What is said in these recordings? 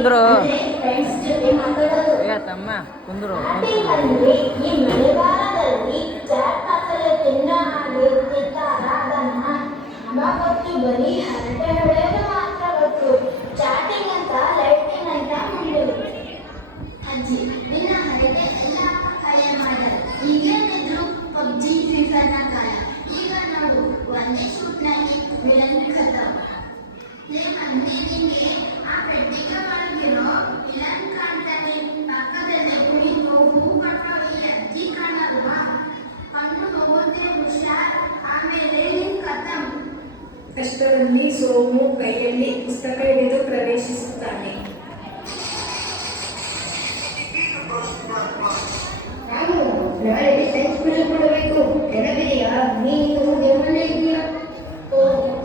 ಕುಂದ್ರು ಅಂದ್ರೆ ಫ್ರೆಂಡ್ಸ್ ಜೊತೆ ಮಾತಾಡೋದು. ತಮ್ಮ ಕುಂದ್ರು ಅಂದ್ರೆ ಈ ಮಳೆಗಾಲದಲ್ಲಿ ಚಾಟ್ ಮಸಾಲೆ ತಿನ್ನ ಹಾಗೆ ತಿಂತಾರ ಅದನ್ನ ನಮಗೊತ್ತು ಬರೀ ಹರಟೆ ಹೊಡೆಯೋದು ಮಾತ್ರ ಗೊತ್ತು. ಚಾಟಿಂಗ್ ಅಂತ ಲೈಟಿಂಗ್ ಅಂತ ಮುಂದೂಡು. ಅಜ್ಜಿ ನಿನ್ನ ಹರಟೆ ಎಲ್ಲ ಹಳೆ ಮಾಡಲ್. ಈಗೇನಿದ್ರು ಪಬ್ಜಿ ಫ್ರೀ ಫೈರ್ನ ಕಾಲ. ಈಗ ನೋಡು ಒಂದೇ ಶೂಟ್ನಾಗಿ ವಿಲನ್ ಖತಮ್. ಮಂದಿ ನಿಂಗೆ ಆ ಪೆಟ್ಟಿಗೆ ಒಳಗಿರೋ ವಿಲನ್ ಕಾಣ್ತಾನೆ. ಪಕ್ಕದಲ್ಲಿ ಕುಳಿತು ಹೂ ಕಟ್ಟೋ ಈ ಅಜ್ಜಿ ಕಾಣಲ್ವಾ? ಕಣ್ಣು ಹೋಗುತ್ತೆ ಹುಷಾರ್, ಆಮೇಲೆ ನಿನ್ ಖತಮ್. ಅಷ್ಟರಲ್ಲಿ ಸೋಮು ಕೈಯಲ್ಲಿ ಪುಸ್ತಕ ಹಿಡಿದು ಪ್ರವೇಶಿಸುತ್ತಾನೆ. ನಾನು ನಾಳೆ ಸೈನ್ಸ್ ಕ್ವಿಜ್ ಕೊಡಬೇಕು. ನೆನಪಿದೆಯಾ? ನೀನು ದೇವರಲ್ಲೇ ಇದೆಯಾ? ಓ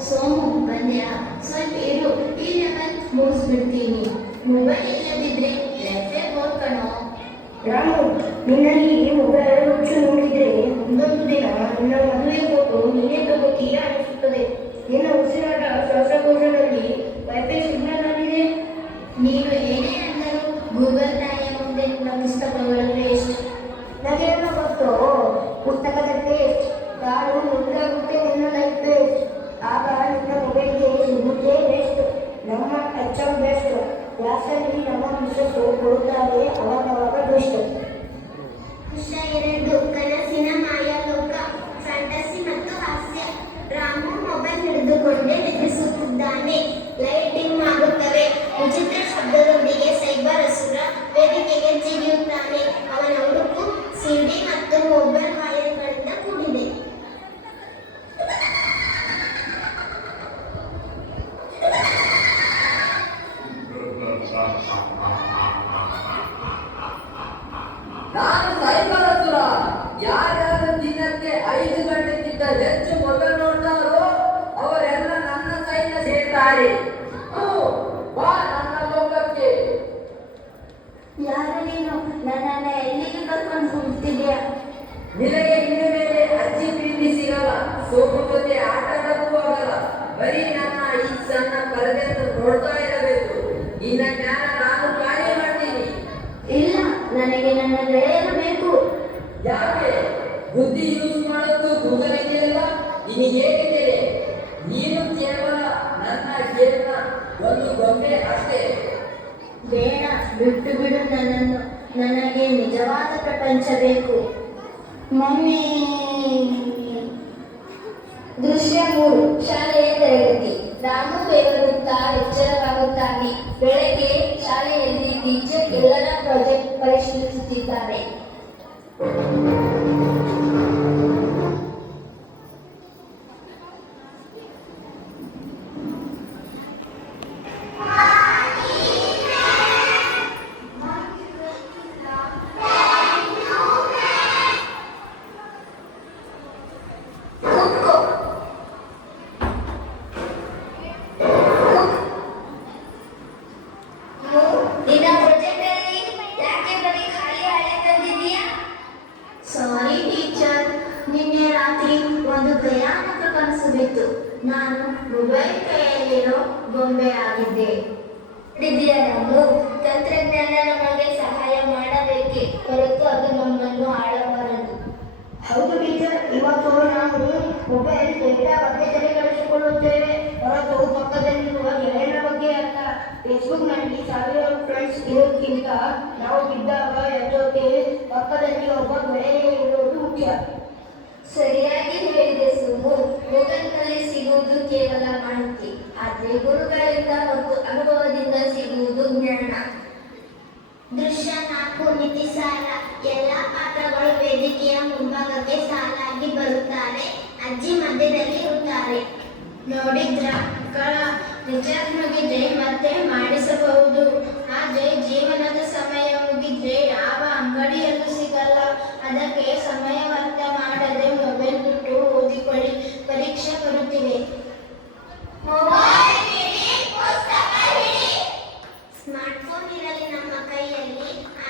ಸೋಮು ಬಂದ್ಯಾ? ಸ್ವಲ್ಪ ಇರು, ಈ ಲೆವೆಲ್ ಮುಗಿಸ್ಬಿಡ್ತೀನಿ. ಮೊಬೈಲ್ ಇಲ್ಲದಿದ್ರೆ ಲೆಫ್ಟೇ ಹೋಗ್ಕಣೋ. ರಾಮು, ನಿನ್ನಲ್ಲಿ ಮೊಬೈಲ್ ಹುಚ್ಚು ನೋಡಿದ್ರೆ ಒಂದೊಂದು ದಿನ ನಿನ್ನ ಮದುವೆ ಫೋಟೋ ನೀನೇ ತಗೋತೀಯ ಅನಿಸುತ್ತದೆ. ನಿನ್ನ ಉಸಿರಾಟ ಶ್ವಾಸಕೋಶದಲ್ಲಿ ವೈಫೈ ಸಿಗ್ನಲ್ ಆಗಿದೆ. ನೀನು ಏನೇ ಅಂದರೂ ಗೂಗಲ್ ತಾಯಿಯ ಮುಂದೆ ನಿನ್ನ ಪುಸ್ತಕಗಳ ಟೇಸ್ಟ್. ನನಗೇನೋ ಗೊತ್ತು, ಪುಸ್ತಕದ ಟೇಸ್ಟ್. ಕಾರು ಮುಂದಾಗುತ್ತೆ ನಿನ್ನ ಲೈಫ್ ವೇಸ್ಟ್. ಆಗ ನಿನ್ನ ಮೊಬೈಲ್ಗೆ ಸಿಗುತ್ತೆ ಬೆಸ್ಟ್. ನಮ್ಮ HM ಬೆಸ್ಟ್. ಕ್ಲಾಸಲ್ಲಿ ನಮ್ಮ ಮಿಸ್ಸಸ್ ಕೊಡುತ್ತಾರೆ ಅವಾಗವಾಗ ಬೆಸ್ಟ್. ವಿಷಯ 2 ಕನಸಿನ ಮಾಯಾಲೋಕ. ಫ್ಯಾಂಟಸಿ ಮತ್ತು ಹಾಸ್ಯ. ರಾಮು ಮೊಬೈಲ್ ಹಿಡಿದುಕೊಂಡೇ ನಿದ್ರಿಸುತ್ತಿದ್ದಾನೆ. ಲೈಟಿಂಗ್ ಆಗುತ್ತವೆ. ವಿಚಿತ್ರ ಶಬ್ದದೊಂದಿಗೆ ಸೈಬರ್ ಅಸುರ ವೇದಿಕೆಗೆ ಜಿಗಿಯುತ್ತಾನೆ. ಅವನ ಉಡುಪು ಸಿಡಿ ಮತ್ತು ಮೊಬೈಲ್ ವೈರ್ಗಳಿಂದ ಕೂಡಿದೆ. ನಾನು ಸೈಬರ್ ಅಸುರ. ಯಾರ್ಯಾರು ದಿನಕ್ಕೆ 5 ಗಂಟೆಗಿಂತ ಹೆಚ್ಚು ಮೊಬೈಲ್ ನೋಡ್ತಾರೋ ಅವರೆಲ್ಲ ನನ್ನ ಸೈನ್ಯ ಸೇರ್ತಾರೆ. ಬಾ ನನ್ನ ಲೋಕಕ್ಕೆ. ಯಾರು ನೀನು? ನನ್ನನ್ನ ಎಲ್ಲಿಗೆ ಕರ್ಕೊಂಡು ಹೋಗ್ತಿದ್ಯಾ? ನಿನಗೆ ಇನ್ನು ಮೇಲೆ ಅಜ್ಜಿ ಪ್ರೀತಿ ಸಿಗಲ್ಲ. ಸೋಮು ಜೊತೆ ಆಟ ಆಡಕ್ಕೂ ಆಗಲ್ಲ. ಬರೀ ನನ್ನ ಈ ಸಣ್ಣ ಪರದೆಯನ್ನು ನೋಡ್ತಾ ಇರಬೇಕು. ನಿನ್ನ ಜ್ಞಾನ ನಾನು ಖಾಲಿ ಮಾಡ್ತೀನಿ. ಇಲ್ಲ, ನನಗೆ ನನ್ನ ಗೆಳೆಯರು ಬೇಕು. ಯಾಕೆ? ಬುದ್ಧಿ ಯೂಸ್ ಮಾಡೋದು ಗೂಗಲ್ ಇದೆಯಲ್ಲ, ನಿನಗೇನಿದೆ? ನೀನು ಕೇವಲ ನನ್ನ ಗೇಮ್ನ ಒಂದು ಗೊಂಬೆ ಅಷ್ಟೇ. ಬೇಡ, ಬಿಟ್ಟು ಬಿಡು ನನ್ನನ್ನು. ನನಗೆ ನಿಜವಾದ ಪ್ರಪಂಚ ಬೇಕು. ಮಮ್ಮಿ. ದೃಶ್ಯ 3. ಶಾಲೆಯ ತರಗತಿ. ರಾಮು ಬೇಗರುತ್ತಾ ಎಚ್ಚರವಾಗುತ್ತಾನೆ. ಬೆಳಗ್ಗೆ ಶಾಲೆಯಲ್ಲಿ ಟೀಚರ್ ಎಲ್ಲರ ಪ್ರಾಜೆಕ್ಟ್ ಪರಿಶೀಲಿಸುತ್ತಿದ್ದಾರೆ. ನಿನ್ನ ಪ್ರಾಜೆಕ್ಟ್ ಅಲ್ಲಿ ಯಾಕೆ ಬರೀ ಖಾಲಿ ಹಳೆ ತಂದಿದ್ದೀಯಾ? ಸಾರಿ ಟೀಚರ್, ನಿನ್ನೆ ರಾತ್ರಿ ಒಂದು ಭಯಾನಕ ಕನಸು ಬಿತ್ತು. ನಾನು ಮೊಬೈಲ್ ಕೈಯಲ್ಲಿರೋ ಗೊಂಬೆ ಆಗಿದ್ದೆ. ರಾಮು, ತಂತ್ರಜ್ಞಾನ ನಮಗೆ ಸಹಾಯ ಮಾಡಬೇಕೆ ಹೊರತು ಅದು ನಮ್ಮನ್ನು ಆಳಬಾರದು. ಹೌದು ಟೀಚರ್, ಇವತ್ತು ನಾವು ಮೊಬೈಲ್ ಡೇಟಾ ಬಗ್ಗೆ ತಲೆಕೆಡಿಸಿಕೊಳ್ಳುತ್ತೇವೆ ಹೊರತು ಪಕ್ಕದಲ್ಲಿರುವ ಗೆಳೆಯರ ಬಗ್ಗೆ ಅಲ್ಲ. ಫೇಸ್ಬುಕ್ನಲ್ಲಿ ಸಾವಿರಾರು ಫ್ರೆಂಡ್ಸ್ ಇರೋದಕ್ಕಿಂತ ನಾವು ಬಿದ್ದಾಗ ಎದ್ದೋಕೆ ಪಕ್ಕದಲ್ಲಿ ಒಬ್ಬ ಗೆಳೆಯ ಇರೋದು ಮುಖ್ಯ. ಸರಿಯಾಗಿ ಹೇಳಿದೆ ಸೋಮು. ಗೂಗಲ್ನಲ್ಲಿ ಸಿಗುವುದು ಕೇವಲ ಮಾಹಿತಿ, ಆದರೆ ಗುರುಗಳಿಂದ ಮತ್ತು ಅನುಭವದಿಂದ ಸಿಗುವುದು ಜ್ಞಾನ. ದೃಶ್ಯ 4. ನೀತಿ ಸಾರ. ಎಲ್ಲ ಪಾತ್ರಗಳು ವೇದಿಕೆಯ ಮುಂಭಾಗಕ್ಕೆ ಸಾಲಾಗಿ ಬರುತ್ತಾರೆ. ಅಜ್ಜಿ ಮಧ್ಯದಲ್ಲಿ ಇರುತ್ತಾರೆ. ನೋಡಿದ್ರ ಮಕ್ಕಳ, ನಿಜ ಮುಗಿದ್ರೆ ಮತ್ತೆ ಮಾಡಿಸಬಹುದು. ಆದರೆ ಜೀವನದ ಸಮಯ ಮುಗಿದ್ರೆ ಯಾವ ಅಂಗಡಿಯಲ್ಲೂ ಸಿಗಲ್ಲ. ಅದಕ್ಕೆ ಸಮಯವನ್ನು